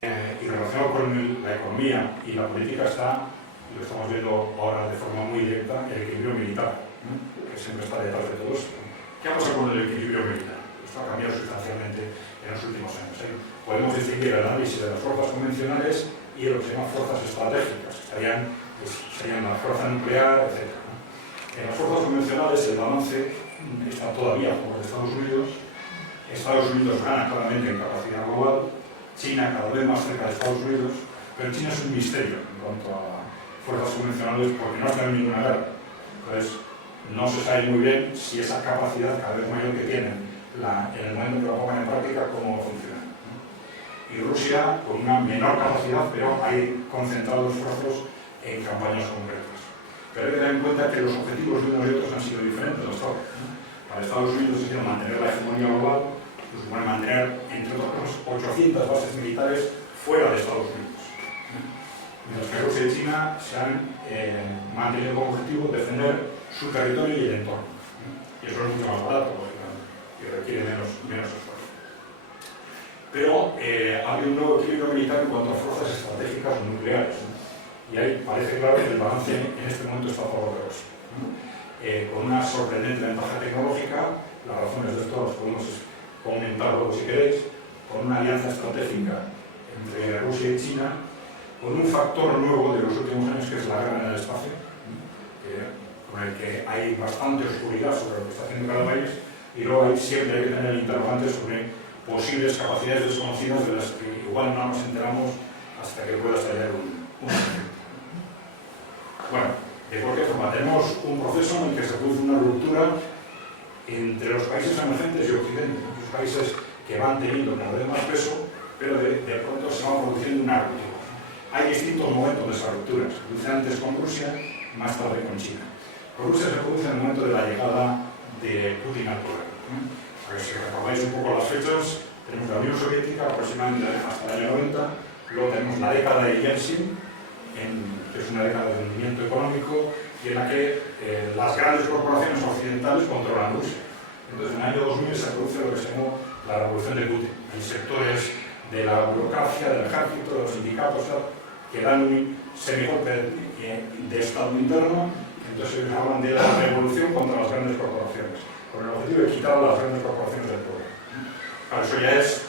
Y relacionado con la economía y la política está, lo estamos viendo ahora de forma muy directa, el equilibrio militar, ¿no? Que siempre está detrás de todo esto. ¿Qué ha pasado con el equilibrio militar? Esto ha cambiado sustancialmente en los últimos años. Podemos distinguir el análisis de las fuerzas convencionales y de lo que se llama fuerzas estratégicas, que serían la fuerza nuclear, etc. En las fuerzas convencionales el balance está todavía a favor de Estados Unidos. Estados Unidos gana claramente en capacidad global. China cada vez más cerca de Estados Unidos, pero China es un misterio en cuanto a fuerzas convencionales porque no ha tenido ninguna guerra. Entonces, no se sabe muy bien si esa capacidad cada vez mayor que tienen en el momento que la pongan en práctica, cómo funciona. Y Rusia, con una menor capacidad, pero hay concentrados esfuerzos en campañas concretas. Pero hay que tener en cuenta que los objetivos de unos y otros han sido diferentes hasta ahora. Para Estados Unidos es mantener la hegemonía global, pues van a mantener, entre otras cosas, 800 bases militares fuera de Estados Unidos. Mientras que Rusia y China se han mantenido como objetivo defender su territorio y el entorno. Y eso es mucho más barato, y requiere menos esfuerzo. Pero ha habido un nuevo equilibrio militar en cuanto a fuerzas estratégicas nucleares. Y ahí parece claro que el balance en este momento está a favor de Rusia. Con una sorprendente ventaja tecnológica, las razones de esto las podemos comentar luego si queréis, con una alianza estratégica entre Rusia y China, con un factor nuevo de los últimos años que es la guerra en el espacio, con el que hay bastante oscuridad sobre lo que está haciendo cada país, y luego siempre hay que tener interrogantes sobre posibles capacidades desconocidas de las que igual no nos enteramos hasta que pueda estallar un conflicto. Bueno, de cualquier forma, tenemos un proceso en el que se produce una ruptura entre los países emergentes y Occidente, los países que van teniendo cada vez más peso, pero de pronto se va produciendo una ruptura. Hay distintos momentos de esa ruptura. Se produce antes con Rusia, más tarde con China. Con Rusia se produce en el momento de la llegada de Putin al poder. Para que si recordáis un poco las fechas, tenemos la Unión Soviética aproximadamente hasta el año 90, luego tenemos la década de Yeltsin, que es una década de hundimiento económico, y en la que las grandes corporaciones occidentales controlan Rusia. Entonces, en el año 2000 se produce lo que se llamó la revolución de Putin. Hay sectores de la burocracia, del ejército, de los sindicatos, que dan un semigolpe de Estado interno. Entonces, ellos hablan de la revolución contra las grandes corporaciones, con el objetivo de quitar a las grandes corporaciones del poder. Claro, eso ya es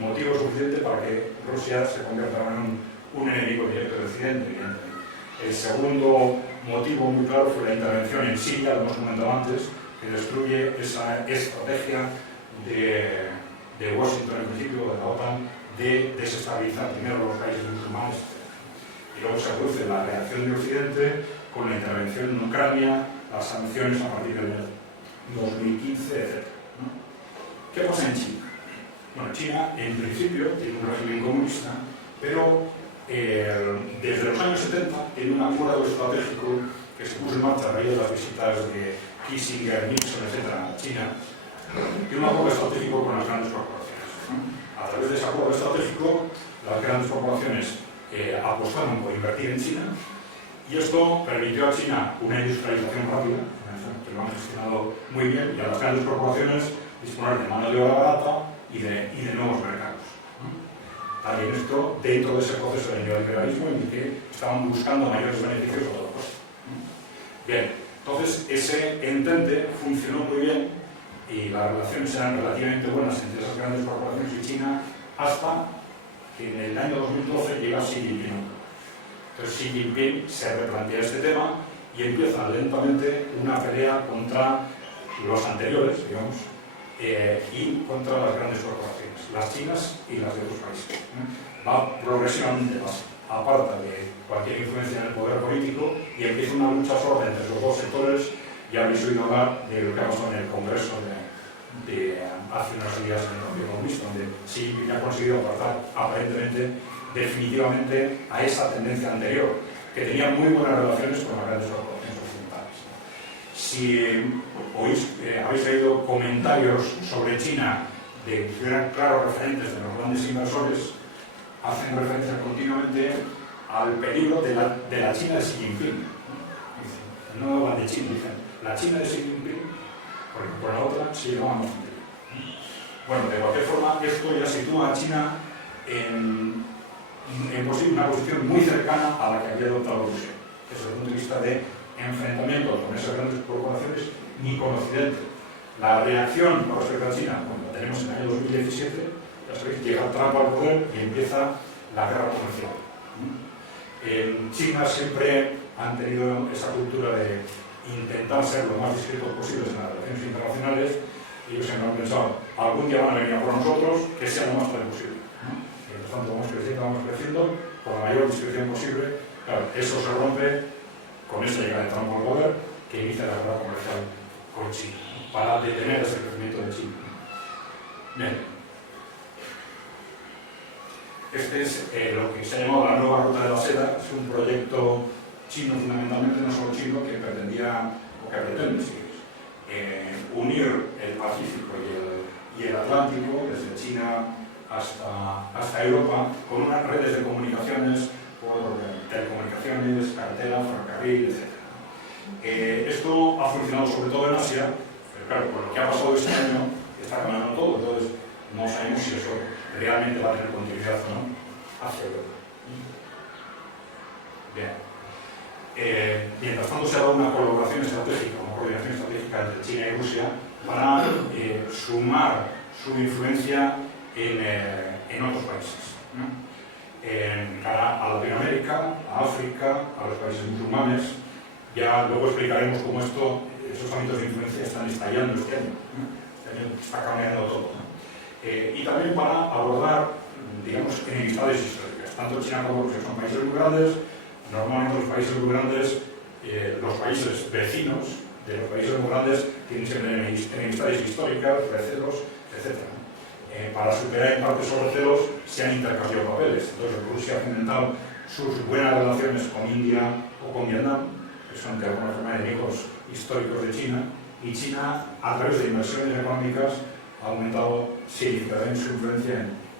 motivo suficiente para que Rusia se convierta en un enemigo directo del Occidente, evidentemente. El segundo motivo muy claro fue la intervención en Siria, lo hemos comentado antes, que destruye esa estrategia de Washington, en principio, de la OTAN, de desestabilizar primero los países musulmanes. Y luego se produce la reacción de Occidente con la intervención en Ucrania, las sanciones a partir del 2015, etc. ¿Qué pasa en China? Bueno, China, en principio, tiene un régimen comunista, pero desde los años 70 tiene un acuerdo estratégico que se puso en marcha a raíz de las visitas de Kissinger, Nixon, etc. a China, tiene un acuerdo estratégico con las grandes corporaciones. A través de ese acuerdo estratégico, las grandes corporaciones apostaron por invertir en China, y esto permitió a China una industrialización rápida, que lo han gestionado muy bien, y a las grandes corporaciones disponer de mano de obra barata y de nuevos mercados. También esto dentro de ese proceso de neoliberalismo en el que estaban buscando mayores beneficios a toda costa. Bien, entonces ese entente funcionó muy bien y las relaciones eran relativamente buenas entre esas grandes corporaciones y China hasta que en el año 2012 llega Xi Jinping. Entonces Xi Jinping se replantea este tema y empieza lentamente una pelea contra los anteriores, digamos, y contra las grandes corporaciones, las chinas y las de otros países. Va progresivamente, aparta de cualquier influencia en el poder político y empieza una lucha sorda entre los dos sectores. Ya habéis oído hablar de lo que ha pasado en el Congreso de hace unos días en el Partido Comunista, donde sí ha conseguido apartar aparentemente definitivamente a esa tendencia anterior, que tenía muy buenas relaciones con las grandes corporaciones occidentales. Si habéis leído comentarios sobre China de claros referentes de los grandes inversores, hacen referencia continuamente al peligro de la China de Xi Jinping. No hablan de China, dicen la China de Xi Jinping, porque por la otra sí lo vamos a entender. Bueno, de cualquier forma, esto ya sitúa a China en una posición muy cercana a la que había adoptado Rusia, desde el punto de vista de enfrentamiento con esas grandes corporaciones ni con Occidente. La reacción con respecto a China, cuando la tenemos en el año 2017, ya sabéis, llega Trump al poder y empieza la guerra comercial. En China siempre han tenido esa cultura de intentar ser lo más discretos posibles en las relaciones internacionales, y ellos siempre han pensado, algún día van a venir a por nosotros, que sea lo más tarde posible. Mientras tanto vamos creciendo con la mayor discreción posible. Claro, eso se rompe con esa llegada de Trump al poder, que inicia la guerra comercial con China, para detener ese crecimiento de China. Bien. Este es lo que se ha llamado la nueva ruta de la seda. Es un proyecto chino, fundamentalmente, no solo chino, que pretendía, o que pretende, unir el Pacífico y el Atlántico, desde China hasta Europa, con unas redes de comunicaciones, por telecomunicaciones, carretera, ferrocarril, etc. Esto ha funcionado sobre todo en Asia, pero claro, con lo que ha pasado este año, está cambiando todo, entonces no sabemos si eso realmente va a tener continuidad o no hacia Europa. Bien. Mientras tanto se ha dado una colaboración estratégica, una coordinación estratégica entre China y Rusia para sumar su influencia en otros países, en cara a Latinoamérica, a África, a los países musulmanes. Ya luego explicaremos cómo esos ámbitos de influencia están estallando este año. Este año está cambiando todo. Y también para abordar, digamos, enemistades históricas. Tanto China como Rusia son países muy grandes. Normalmente los países muy grandes, los países vecinos de los países muy grandes tienen siempre enemistades históricas, recelos, etc. Para superar en parte esos recelos se han intercambiado papeles. Entonces Rusia ha cimentado sus buenas relaciones con India o con Vietnam, que son de alguna forma enemigos históricos de China, y China, a través de inversiones económicas, ha aumentado significativamente su influencia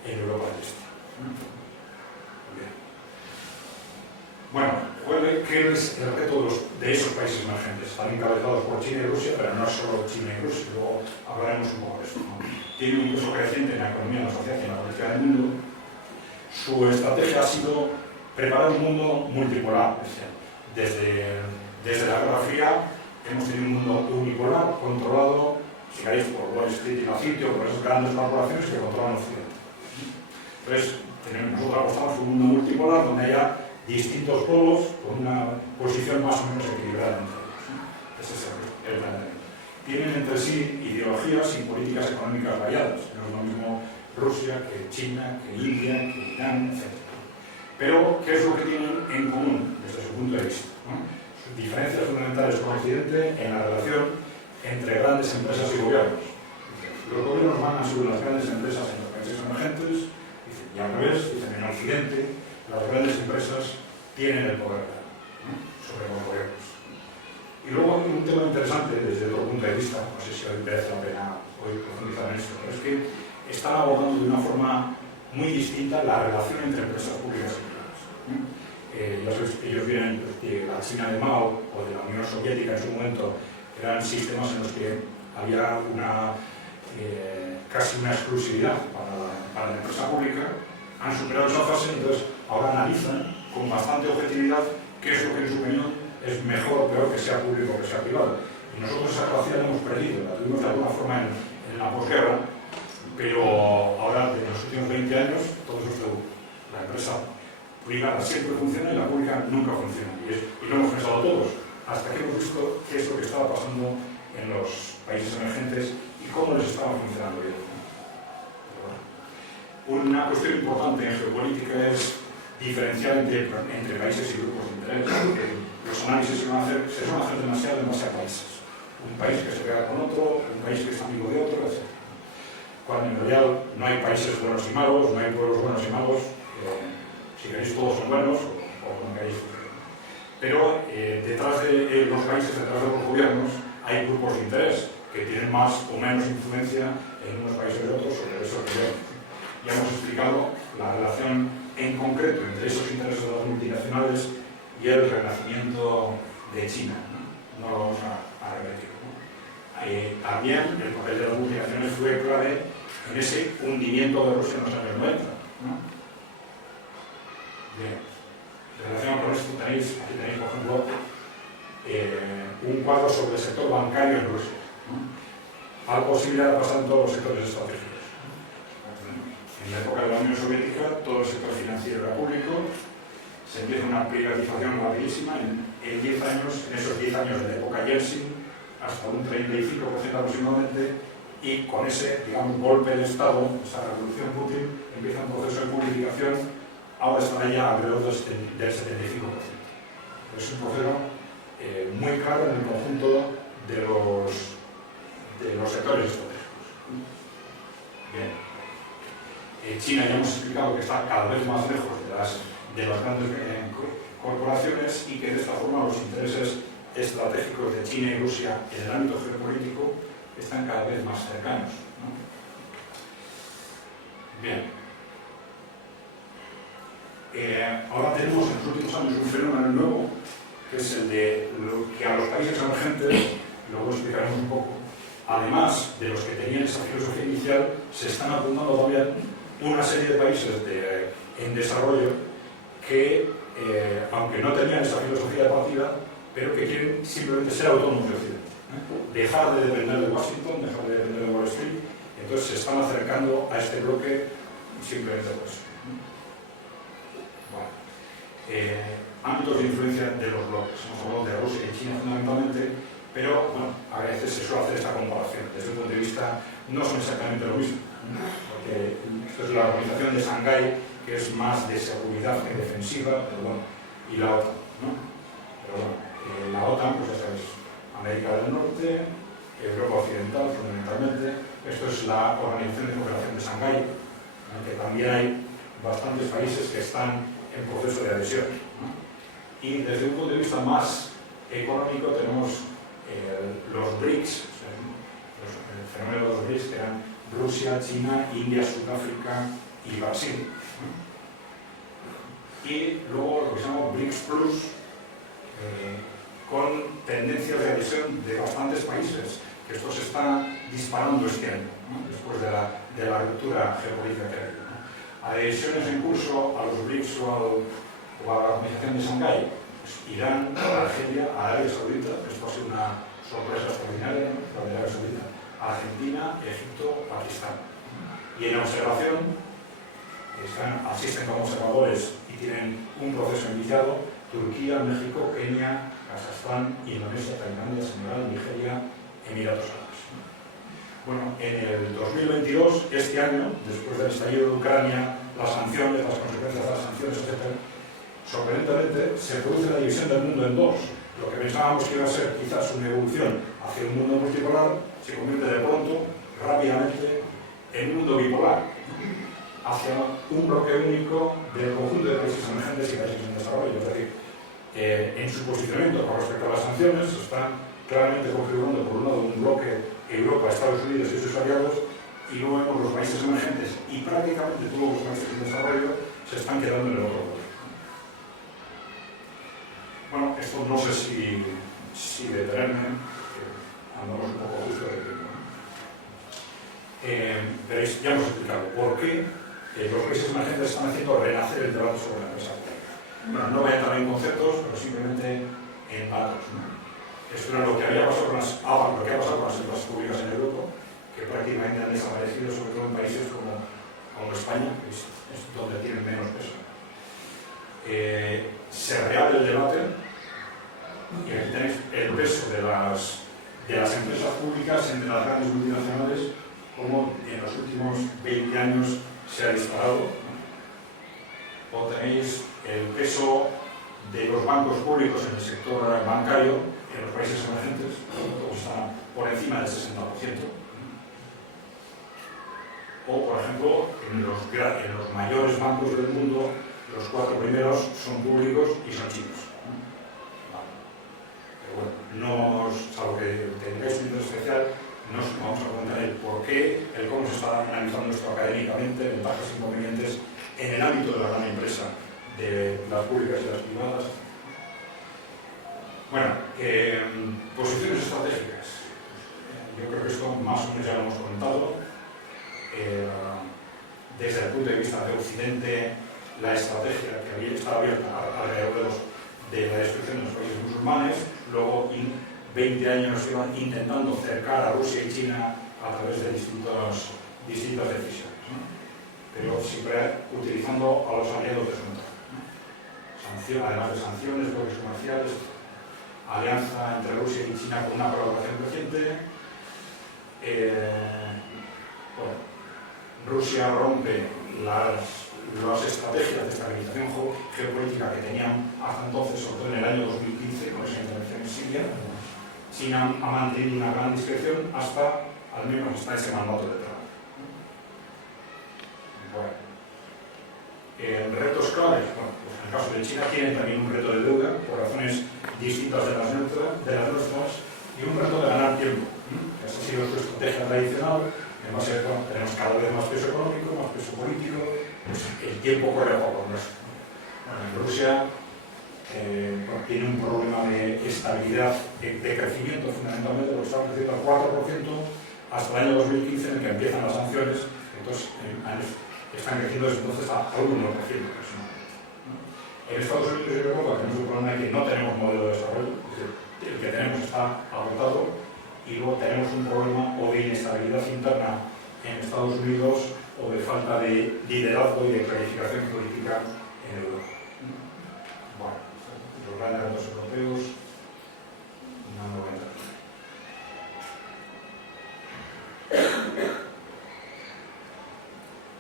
en Europa del Este. Bueno, ¿qué es el reto de esos países emergentes? Están encabezados por China y Rusia, pero no solo China y Rusia, luego hablaremos un poco de esto, ¿no? Tienen un peso creciente en la economía, en la sociedad y en la política del mundo. Su estrategia ha sido preparar un mundo multipolar. Desde la Guerra Fría hemos tenido un mundo unipolar, controlado, si queréis, por Wall Street y la City, o por esas grandes corporaciones que controlan Occidente. Entonces, nosotros apostamos por un mundo multipolar donde haya distintos polos con una posición más o menos equilibrada entre ellos. Ese es el planteamiento. Tienen entre sí ideologías y políticas económicas variadas. No es lo mismo Rusia que China, que India, que Irán, etc. Pero, ¿qué es lo que tienen en común desde su punto de vista? Sus diferencias fundamentales con Occidente en la relación entre grandes empresas y gobiernos. Los gobiernos mandan sobre las grandes empresas en los países emergentes, y al revés, dicen en Occidente, las grandes empresas tienen el poder sobre los gobiernos. Y luego un tema interesante desde otro punto de vista, no sé si hoy merece la pena hoy profundizar en esto, pero es que están abordando de una forma muy distinta la relación entre empresas públicas y privadas. Ya sabéis que ellos vienen de la China de Mao o de la Unión Soviética en su momento, que eran sistemas en los que había casi una exclusividad para la empresa pública. Han superado esa fase, entonces ahora analizan con bastante objetividad qué es lo que en su opinión es mejor o peor que sea público o que sea privado. Y nosotros esa capacidad la hemos perdido, la tuvimos de alguna forma en la posguerra, pero ahora, en los últimos 20 años, todo eso es seguro. La empresa privada siempre funciona y la pública nunca funciona. Y lo hemos pensado todos, hasta que hemos visto qué es lo que estaba pasando en los países emergentes y cómo les estaba funcionando bien. Una cuestión importante en geopolítica es diferenciar entre países y grupos de interés, porque los análisis se van a hacer demasiado en base a países. Un país que se pega con otro, un país que es amigo de otro, etc. Cuando en realidad no hay países buenos y malos, no hay pueblos buenos y malos, si queréis todos son buenos o no queréis. Pero detrás de los países, detrás de los gobiernos, hay grupos de interés que tienen más o menos influencia en unos países y otros sobre esos gobiernos. Ya hemos explicado la relación en concreto entre esos intereses de las multinacionales y el renacimiento de China. No lo vamos a repetir. También el papel de las multinacionales fue clave en ese hundimiento de Rusia en los años 90. Bien, relacionado con esto aquí tenéis por ejemplo un cuadro sobre el sector bancario en Rusia, ¿no? Algo similar ha pasado en todos los sectores estratégicos. En la época de la Unión Soviética todo el sector financiero era público, se empieza una privatización rapidísima en 10 años, en esos 10 años de la época Yeltsin, hasta un 35% aproximadamente, y con ese, digamos, golpe de Estado, esa revolución Putin, empieza un proceso de purificación, ahora está ya alrededor del 75%. Es un proceso muy claro en el conjunto de los sectores estratégicos. Bien. China ya hemos explicado que está cada vez más lejos de las grandes corporaciones y que de esta forma los intereses estratégicos de China y Rusia en el ámbito geopolítico están cada vez más cercanos, ¿no? Bien. Ahora tenemos en los últimos años un fenómeno nuevo, que es el de lo que a los países emergentes, luego explicaremos un poco, además de los que tenían esa filosofía inicial, se están apuntando también una serie de países en desarrollo que, aunque no tenían esa filosofía de partida, pero que quieren simplemente ser autónomos de Occidente, dejar de depender de Washington, dejar de depender de Wall Street. Entonces se están acercando a este bloque simplemente por eso. Bueno. Ámbitos de influencia de los bloques, hemos hablado de Rusia y China fundamentalmente, pero bueno, a veces se suele hacer esta comparación. Desde el punto de vista no son exactamente lo mismo, porque esto es la organización de Shanghái, que es más de seguridad que defensiva, pero bueno, y la OTAN, ¿no? Pero bueno, la OTAN, pues ya sabéis, América del Norte, Europa Occidental fundamentalmente. Esto es la Organización de Cooperación de Shanghái, en la que también hay bastantes países que están en proceso de adhesión, ¿no? Y desde un punto de vista más económico tenemos los BRICS, o sea, el fenómeno de los BRICS, que eran Rusia, China, India, Sudáfrica y Brasil, ¿no? Y luego lo que se llama BRICS Plus, con tendencias de adhesión de bastantes países, que esto se está disparando este año, ¿no? Después de la ruptura geopolítica que ha habido, ¿no? Adhesiones en curso a los BRICS o a la Organización de Shanghái, pues Irán, Argelia, Arabia Saudita, esto ha sido una sorpresa extraordinaria, ¿no? La de Arabia Saudita, Argentina, Egipto, Pakistán. Y en observación, asisten como observadores y tienen un proceso enviciado Turquía, México, Kenia, Kazajstán, Indonesia, Tailandia, Senegal, Nigeria, Emiratos Árabes. Bueno, en el 2022, este año, después del estallido de Ucrania, las sanciones, las consecuencias de las sanciones, etc., sorprendentemente se produce la división del mundo en dos. Lo que pensábamos que iba a ser quizás una evolución hacia un mundo multipolar se convierte de pronto, rápidamente, en un mundo bipolar, hacia un bloque único del conjunto de países emergentes y países en desarrollo. Es decir, en su posicionamiento con respecto a las sanciones se están claramente configurando por un lado un bloque Europa, Estados Unidos y sus aliados, y luego vemos los países emergentes y prácticamente todos los países en desarrollo se están quedando en el otro bloque. Bueno, esto no sé si detenerme, andamos un poco justo de tiempo, ¿no? Veréis, ya hemos explicado por qué los países emergentes están haciendo renacer el debate sobre la empresa pública. Bueno, no voy a entrar en conceptos, pero simplemente en datos, ¿no? Esto era lo que había pasado con lo que ha pasado con las empresas públicas en Europa, que prácticamente han desaparecido, sobre todo en países como España, que es donde tienen menos peso. Se reabre el debate y aquí tenéis el peso de las empresas públicas entre las grandes multinacionales, como en los últimos 20 años se ha disparado, ¿no? O tenéis el peso de los bancos públicos en el sector bancario en los países emergentes, que está por encima del 60%. O, por ejemplo, en los mayores bancos del mundo, los 4 primeros son públicos y son chinos. Pero bueno, salvo que tengáis un interés especial, no os vamos a contar el por qué, el cómo se está analizando esto académicamente, ventajas e inconvenientes en el ámbito de la gran empresa, de las públicas y las privadas. Bueno, posiciones estratégicas. Yo creo que esto más o menos ya lo hemos comentado. Desde el punto de vista de Occidente, la estrategia que había estado abierta alrededor de la destrucción de los países musulmanes, luego 20 años iban intentando cercar a Rusia y China a través de distintas decisiones, ¿no? Pero siempre utilizando a los aliados de su entorno, ¿no? Además de sanciones, bloques comerciales, alianza entre Rusia y China con una colaboración creciente. Bueno, Rusia rompe las estrategias de estabilización geopolítica que tenían hasta entonces, sobre todo en el año 2015 con esa intervención en Siria. China ha mantenido una gran discreción al menos hasta ese mandato de Trump. Bueno, retos claves. Bueno, pues en el caso de China tiene también un reto de deuda por razones distintas de las nuestras y un reto de ganar tiempo. Esa ha sido su estrategia tradicional. En base a eso tenemos cada vez más peso económico, más peso político, pues el tiempo corre a favor nuestro. Bueno, en Rusia tiene un problema de estabilidad, de crecimiento fundamentalmente, porque está creciendo al 4% hasta el año 2015 en el que empiezan las sanciones, entonces están creciendo desde entonces al 1% aproximadamente. En Estados Unidos y Europa tenemos un problema de que no tenemos modelo de desarrollo, es decir, el que tenemos está agotado, y luego tenemos un problema o de inestabilidad interna en Estados Unidos o de falta de liderazgo y de clarificación política en Europa. Bueno, los grandes retos europeos no me voy a entrar.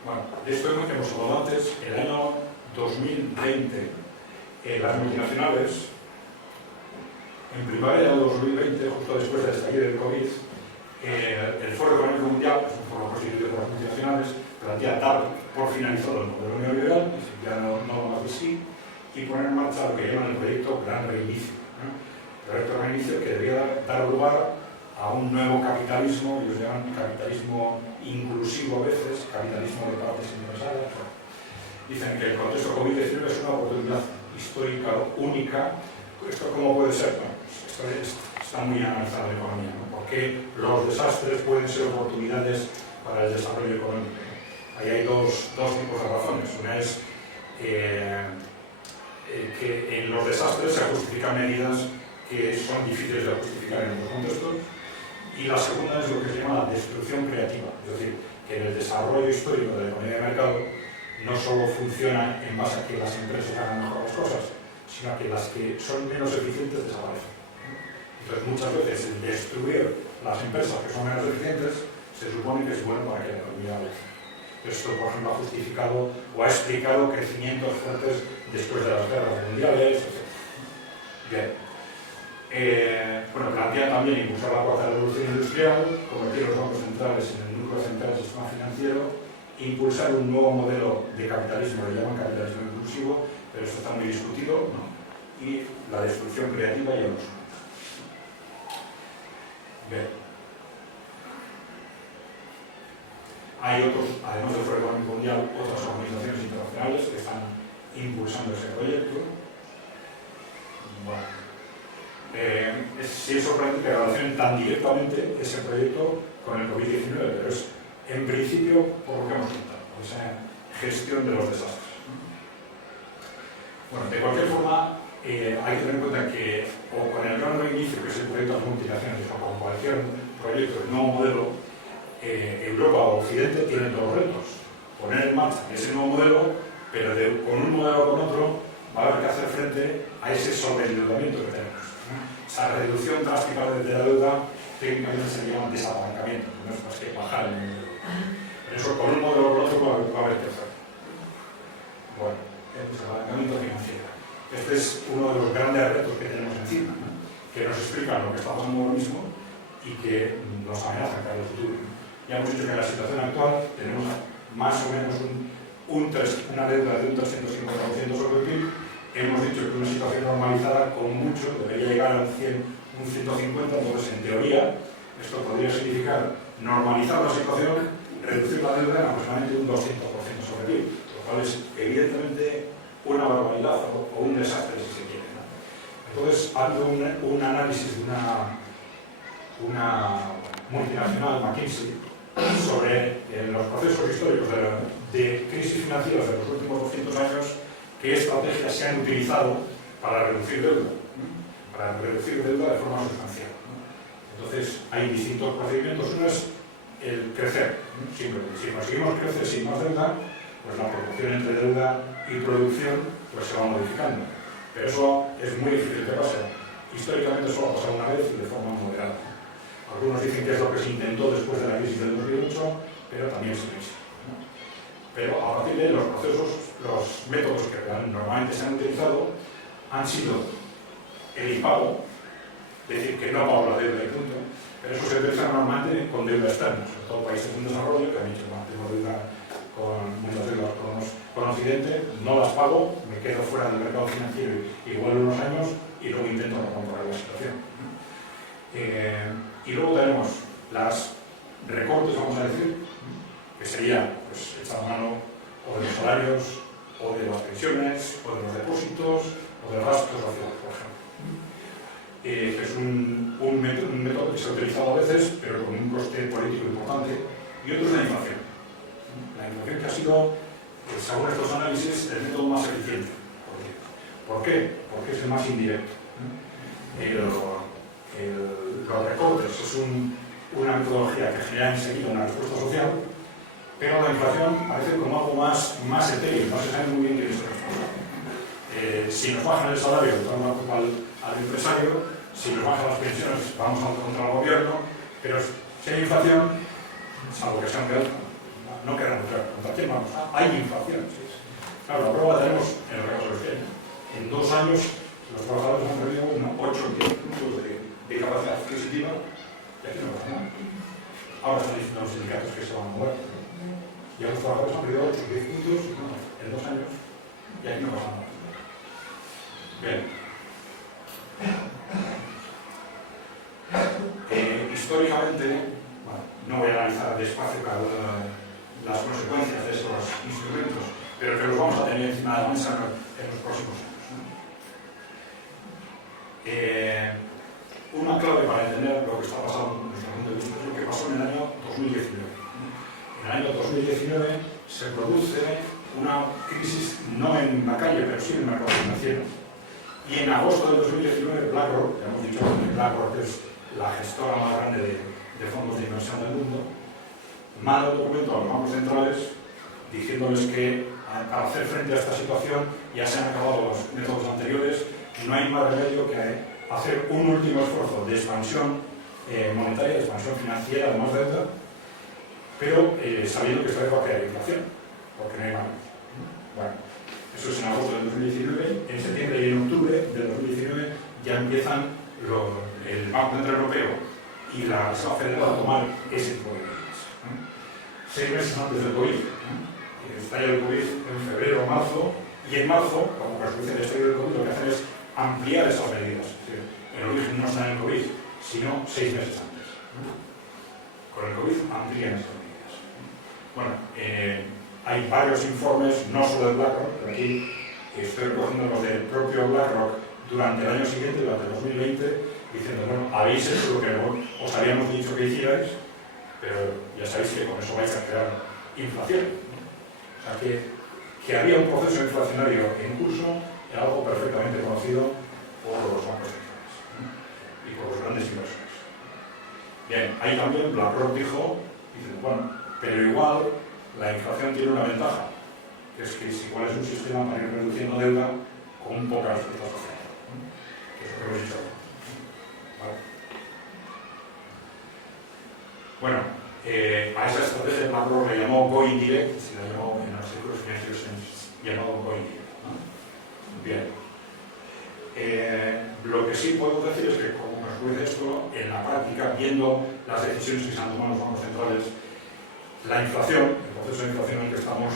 Bueno, de esto hemos hablado antes. El año 2020, las multinacionales, en primavera de 2020, justo después del estallido del COVID, el Foro Económico Mundial, que es un foro constituido por las multinacionales, plantea dar por finalizado el modelo neoliberal, ya no más de sí, y poner en marcha lo que llaman el proyecto Gran Reinicio. El proyecto Gran Reinicio que debería dar lugar a un nuevo capitalismo, ellos llaman capitalismo inclusivo a veces, capitalismo de partes interesadas. Dicen que el contexto COVID-19 es una oportunidad histórica única. ¿Esto cómo puede ser? Bueno, esto está muy analizado en economía, ¿no? Porque los desastres pueden ser oportunidades para el desarrollo económico, ¿no? Ahí hay dos tipos de razones. Una es que en los desastres se justifican medidas que son difíciles de justificar en otros contextos, y la segunda es lo que se llama la destrucción creativa, es decir, que en el desarrollo histórico de la economía de mercado no solo funciona en base a que las empresas hagan mejor las cosas, sino que las que son menos eficientes desaparecen. Entonces, muchas veces el destruir las empresas que son menos eficientes se supone que es bueno para que la economía avance. Esto, por ejemplo, ha justificado o ha explicado crecimientos fuertes después de las guerras mundiales, etc. Bien. Bueno, plantea también impulsar la cuarta revolución industrial, convertir los bancos centrales en el núcleo central del sistema financiero, impulsar un nuevo modelo de capitalismo, lo llaman capitalismo inclusivo, pero esto está muy discutido, ¿no? Y la destrucción creativa y el uso. Bien. Hay otros, además del Foro Económico Mundial, otras organizaciones internacionales que están impulsando ese proyecto. Bueno. Sí es sorprendente que relacionen tan directamente ese proyecto con el COVID-19, pero es en principio por lo que hemos contado, esa gestión de los desastres. Bueno, de cualquier forma, hay que tener en cuenta que o con el Gran Reinicio, que es el proyecto de las multinacionales, o con cualquier proyecto de nuevo modelo, Europa o Occidente tienen dos retos. Poner en marcha ese nuevo modelo, pero con un modelo o con otro va a haber que hacer frente a ese sobreendeudamiento que tenemos. Esa reducción drástica de la deuda técnicamente se llama desapalancamiento, no es más que bajar el nivel de deuda. Pero eso con un modelo o con otro va a haber que hacer. Bueno, el desapalancamiento financiero. Este es uno de los grandes retos que tenemos encima, ¿no? Que nos explican lo que está pasando ahora mismo y que nos amenazan para el futuro. Ya hemos dicho que en la situación actual tenemos más o menos una deuda de un 350% sobre el PIB. Hemos dicho que una situación normalizada, con mucho, debería llegar a un 100, un 150, entonces en teoría esto podría significar normalizar la situación, reducir la deuda en aproximadamente un 200% sobre el PIB, lo cual es evidentemente una barbaridad o un desastre si se quiere, ¿no? Entonces, ha habido un análisis de una multinacional, McKinsey, sobre los procesos históricos de crisis financieras de los últimos 200 años, qué estrategias se han utilizado para reducir deuda de forma sustancial. Entonces, hay distintos procedimientos. Uno es el crecer. Simplemente, si conseguimos crecer sin más deuda, pues la proporción entre deuda y producción pues se va modificando. Pero eso es muy difícil que pase. Históricamente solo ha pasado una vez y de forma moderada. Algunos dicen que es lo que se intentó después de la crisis del 2008, pero también se hizo. Pero a partir de los procesos, los métodos que normalmente se han utilizado han sido el impago, es decir, que no pago la deuda y punto, pero eso se utiliza normalmente con deuda externa, sobre todo países en desarrollo que han hecho deuda muchas deudas con Occidente, no las pago, me quedo fuera del mercado financiero y vuelvo unos años y luego intento recomponer la situación. Y luego tenemos las recortes, vamos a decir, que sería pues, echar mano o de los salarios, o de las pensiones, o de los depósitos, o del gasto social, por ejemplo. Es un método que se ha utilizado a veces, pero con un coste político importante, y otro es la inflación. La inflación que ha sido, según estos análisis, el método más eficiente. ¿Por qué? Porque es el más indirecto. Los recortes es una metodología que genera enseguida una respuesta social, pero la inflación parece como algo más etéreo, no se sabe muy bien qué es esto. Si nos bajan el salario, vamos a culpar al empresario, si nos bajan las pensiones, vamos a contra el gobierno, pero si hay inflación, salvo que sea un real, no queremos ver contra quién vamos. Hay inflación. Claro, la prueba tenemos en el caso de España. En 2 años, los trabajadores han perdido 8 o 10 puntos de capacidad adquisitiva y aquí no pasa nada. Ahora están diciendo los sindicatos que se van a mover. Y los trabajadores han perdido 8 o 10 puntos en 2 años y aquí no pasa nada. Bien. Históricamente, bueno, no voy a analizar despacio las consecuencias de estos instrumentos, pero que los vamos a tener encima de la mesa en los próximos años. Una clave para entender lo que está pasando desde nuestro punto de vista es lo que pasó en el año 2019. En el año 2019 se produce una crisis, no en la calle, pero sí en el mercado financiero. Y en agosto del 2019, BlackRock, ya hemos dicho que BlackRock es la gestora más grande de fondos de inversión del mundo, manda un documento a los bancos centrales diciéndoles que para hacer frente a esta situación ya se han acabado los métodos anteriores, no hay más remedio que hacer un último esfuerzo de expansión monetaria, de expansión financiera, de más deuda, pero sabiendo que esta vez va a caer inflación, porque no hay más. Bueno, eso es en agosto del 2019, en septiembre y en octubre del 2019 ya empiezan el Banco Central Europeo y la Reserva Federal a tomar ese tipo de medidas. 6 meses antes del COVID, estalla el COVID en febrero o marzo, y en marzo, como consecuencia del estallido del COVID, lo que hacen es ampliar esas medidas. Es decir, el origen no está en el COVID, sino 6 meses antes. Con el COVID amplían esas medidas. Bueno, hay varios informes, no solo de BlackRock, pero aquí estoy recogiendo los del propio BlackRock durante el año siguiente, durante el 2020, diciendo, bueno, habéis hecho lo que os habíamos dicho que hicierais, pero ya sabéis que con eso vais a crear inflación. O sea, que había un proceso inflacionario en curso era algo perfectamente conocido por los bancos centrales y por los grandes inversores. Bien, ahí también BlackRock dijo, bueno, pero igual la inflación tiene una ventaja, que es que igual es un sistema para ir reduciendo deuda con poca respuesta social. Que es lo que hemos dicho. ¿Vale? Bueno, a esa estrategia BlackRock le llamó Going Direct, se la llamó en los círculos financieros llamado Going Direct. ¿No? Bien. Lo que sí puedo decir es que, como consecuencia de esto, en la práctica, viendo las decisiones que se han tomado los bancos centrales, la inflación, el proceso de inflación en el que estamos,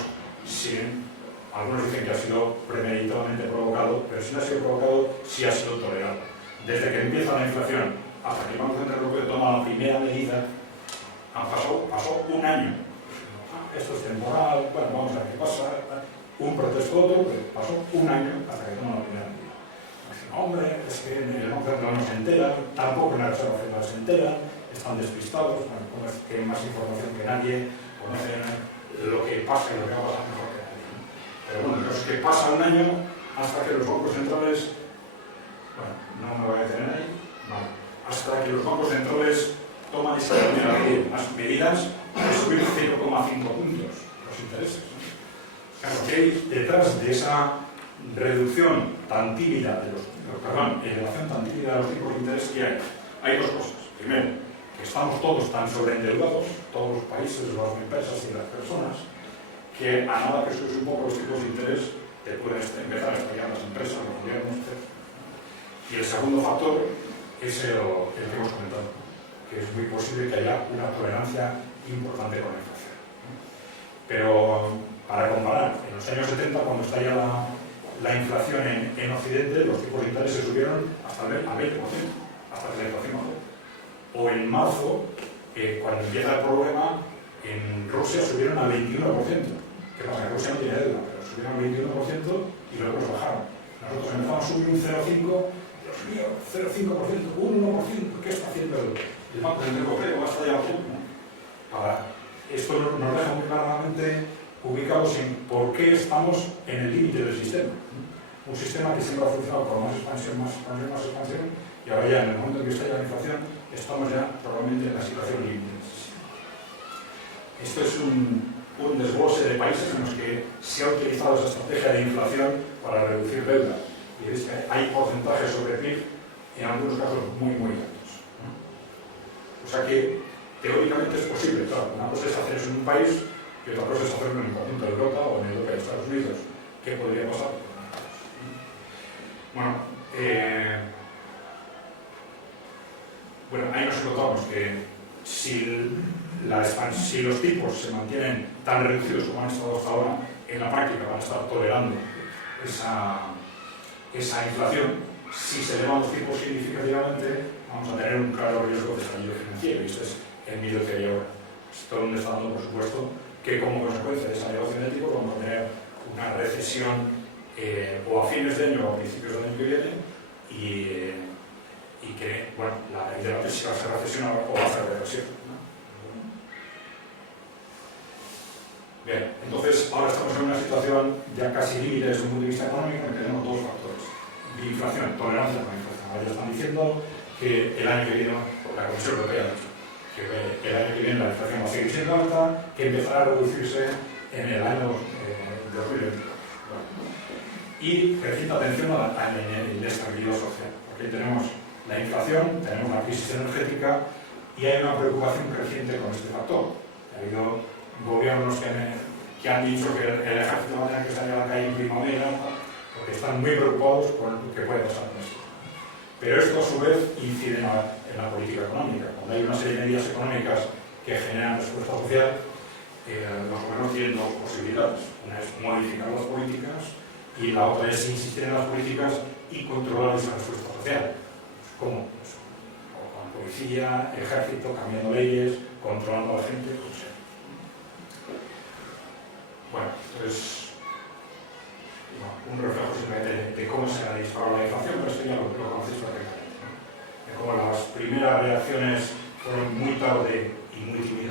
algunos dicen que ha sido premeditadamente provocado, pero si no ha sido provocado, sí ha sido tolerado. Desde que empieza la inflación hasta que el Banco Central Europeo toma la primera medida, pasó un año. Esto es temporal, bueno, vamos a ver qué pasa. Un protesto otro, pero pasó un año hasta que toma la primera medida. Hombre, es que el Banco Central no se entera, tampoco en la Reserva Federal se entera, están despistados, tienen más información que nadie, conocen lo que pasa y lo que va a pasar mejor que nadie, ¿no? Pero bueno, los que pasa un año hasta que los bancos centrales, bueno, no me voy a detener ahí, vale, hasta que los bancos centrales toman esas medidas de subir 0,5 puntos los intereses, ¿no? Claro, ¿qué hay detrás de esa reducción tan tímida de elevación tan tímida de los tipos de interés que hay? Hay dos cosas. Primero, que estamos todos tan sobreendeudados, todos los países, las empresas y las personas, que a nada que subes un poco los tipos de interés te pueden empezar a estallar las empresas, los gobiernos, etc. Y el segundo factor es el que hemos comentado, que es muy posible que haya una tolerancia importante con la inflación. Pero para comparar, en los años 70, cuando estalla la inflación en Occidente, los tipos de interés se subieron hasta el 20%, hasta que la inflación bajó. O en marzo, cuando empieza el problema, en Rusia subieron al 21%. ¿Qué pasa? Que Rusia no tiene deuda, pero subieron al 21% y luego nos bajaron. Nosotros empezamos a subir un 0,5%, Dios mío, 0,5%, un 1%, ¿qué está haciendo el Banco Central Europeo? Va a estallar todo, ¿no? Esto nos deja muy claramente ubicados en por qué estamos en el límite del sistema. Un sistema que siempre ha funcionado con más expansión, y ahora ya en el momento en que estalla la inflación estamos ya probablemente en la situación límite del sistema. Esto es un desglose de países en los que se ha utilizado esa estrategia de inflación para reducir deuda. Y es que hay porcentajes sobre PIB en algunos casos muy, muy altos, ¿no? O sea que teóricamente es posible, claro. Una cosa es hacer eso en un país y otra cosa es hacerlo en el conjunto de Europa o en Europa y Estados Unidos. ¿Qué podría pasar? Bueno, ahí nos encontramos que si los tipos se mantienen tan reducidos como han estado hasta ahora, en la práctica van a estar tolerando esa inflación. Si se elevan los tipos significativamente, vamos a tener un claro riesgo de estallido financiero, y este es el miedo que hay ahora. Esto donde está dando, por supuesto, que como consecuencia de esa elevación de tipos vamos a tener una recesión o a fines de año o a principios del año que viene, y que, bueno, la idea es si va a ser recesión o va a ser depresión, ¿no? Bien, entonces ahora estamos en una situación ya casi límite desde un punto de vista económico, en que tenemos dos factores de inflación, tolerancia con la inflación. Ahora ya están diciendo que el año que viene, la Comisión Europea ha dicho que el año que viene la inflación va a seguir siendo alta, que empezará a reducirse en el año 2022. Bueno. Y creciente atención a la inestabilidad social, porque tenemos la inflación, tenemos la crisis energética y hay una preocupación creciente con este factor. Ha habido gobiernos que han dicho que el ejército va a tener que salir a la calle en primavera, porque están muy preocupados por lo que puede pasar con esto. Pero esto a su vez incide en la política económica. Cuando hay una serie de medidas económicas que generan respuesta social, los gobiernos tienen dos posibilidades. Una es modificar las políticas y la otra es insistir en las políticas y controlar esa respuesta social. ¿Cómo? Pues, con policía, ejército, cambiando leyes, controlando a la gente, como sea. Bueno, entonces, un reflejo simplemente de cómo se ha disparado la inflación, pero esto ya lo conocéis perfectamente, ¿no? De cómo las primeras reacciones fueron muy tarde y muy tímidas